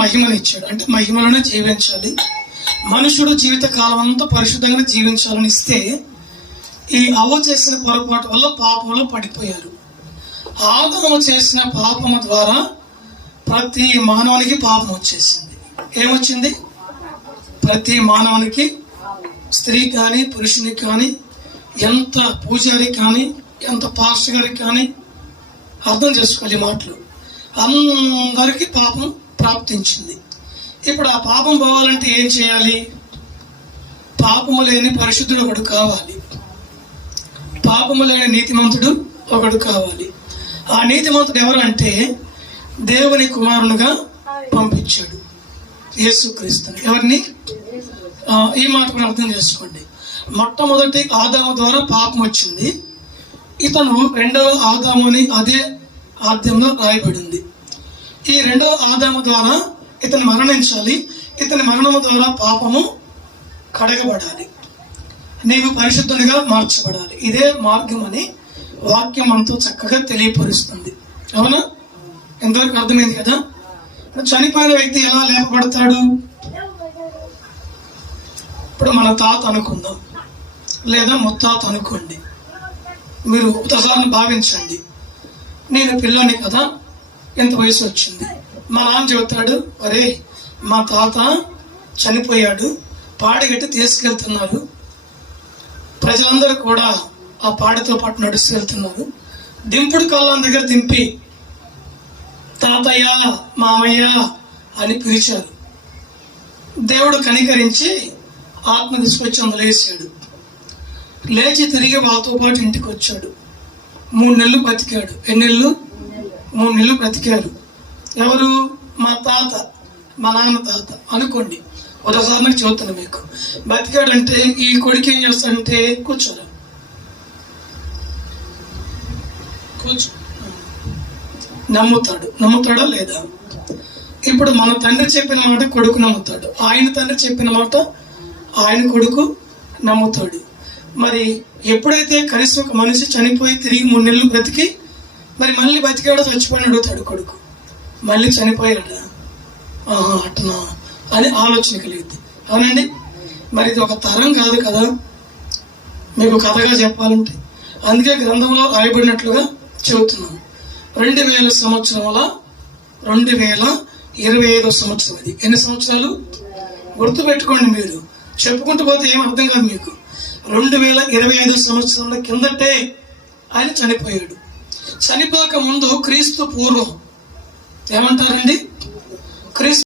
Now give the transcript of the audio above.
మహిమనిచ్చాడు. అంటే మహిమలోనే జీవించాలి, మనుషుడు జీవిత కాలం అంతా పరిశుద్ధంగా జీవించాలని ఇస్తే ఈ అవ్వ చేసిన పొరపాటు వల్ల పాపంలో పడిపోయారు. ఆదాము చేసిన పాపము ద్వారా ప్రతి మానవునికి పాపం వచ్చేసింది. ఏమొచ్చింది? ప్రతి మానవునికి, స్త్రీ కానీ పురుషునికి కానీ, ఎంత పూజారి కానీ, ఎంత పాస్టర్ గారికి కానీ, అర్థం చేసుకోవాలి మాటలు, అందరికీ పాపం ప్రాప్తించింది. ఇప్పుడు ఆ పాపం పోవాలంటే ఏం చేయాలి? పాపము లేని పరిశుద్ధుడు ఒకడు కావాలి, పాపము లేని నీతిమంతుడు ఒకడు కావాలి. ఆ నీతిమంతుడు ఎవరంటే దేవుని కుమారునిగా పంపించాడు, యేసుక్రీస్తుని. ఎవరిని? ఈ మాట కూడా అర్థం చేసుకోండి. మొట్టమొదటి ఆదాము ద్వారా పాపం వచ్చింది. ఇతను రెండవ ఆదాము అని అదే ఆద్యంలో రాయబడింది. ఈ రెండవ ఆదాము ద్వారా ఇతను మరణించాలి. ఇతని మరణము ద్వారా పాపము కడగబడాలి, నీవు పరిశుద్ధునిగా మార్చబడాలి. ఇదే మార్గం అని వాక్యం అంతా చక్కగా తెలియపరుస్తుంది. అవునా? ఎంతవరకు అర్థమైంది కదా? చనిపోయిన వ్యక్తి ఎలా లేపబడతాడు? ఇప్పుడు మన తాత అనుకుందాం, లేదా ముత్తాత అనుకోండి. మీరు ఉదాహరణ భావించండి. నేను పిల్లోని కదా, ఎంత వయసు వచ్చింది. మా నాన్న చెబుతాడు, అరే మా తాత చనిపోయాడు, పాడిగట్టి తీసుకెళ్తున్నారు, ప్రజలందరూ కూడా ఆ పాడితో పాటు నడుస్తూ వెళ్తున్నారు. దింపుడు కాళ్ళ దగ్గర దింపి తాతయ్య మామయ్య అని పిలిచారు. దేవుడు కనికరించి ఆత్మ తీసుకొచ్చి అందులో వేసాడు. లేచి తిరిగి వాళ్ళతో పాటు ఇంటికి వచ్చాడు. 3 నెలలు బ్రతికాడు. ఎన్ని నెలలు? 3 నెలలు బ్రతికారు. ఎవరు? మా తాత, మా నాన్న తాత అనుకోండి. ఉదాహరణకు చెబుతాను మీకు. బ్రతికాడంటే ఈ కొడుకు ఏం చేస్తాడంటే కూర్చోరా, కూర్చో, నమ్ముతాడా లేదా? ఇప్పుడు మన తండ్రి చెప్పిన మాట కొడుకు నమ్ముతాడు, ఆయన తండ్రి చెప్పిన మాట ఆయన కొడుకు నమ్ముతాడు. మరి ఎప్పుడైతే కనీసం ఒక మనిషి చనిపోయి తిరిగి 3 నెలలు బ్రతికి మరి మళ్ళీ బతికాడో చచ్చిపోయిన అడుగుతాడు కొడుకు. మళ్ళీ చనిపోయాడా అట్నా అని ఆలోచన కలిగింది. అవునండి? మరి ఇది ఒక తరం కాదు కదా, మీకు కథగా చెప్పాలంటే. అందుకే గ్రంథంలో రాయబడినట్లుగా చెబుతున్నాను. 2000 సంవత్సరాల 2025 సంవత్సరం ఇది. ఎన్ని సంవత్సరాలు? గుర్తుపెట్టుకోండి. మీరు చెప్పుకుంటూ పోతే ఏం అర్థం కాదు మీకు. 2025 సంవత్సరాల కిందటే ఆయన చనిపోయాడు. చనిపోక ముందు క్రీస్తు పూర్వం ఏమంటారండి?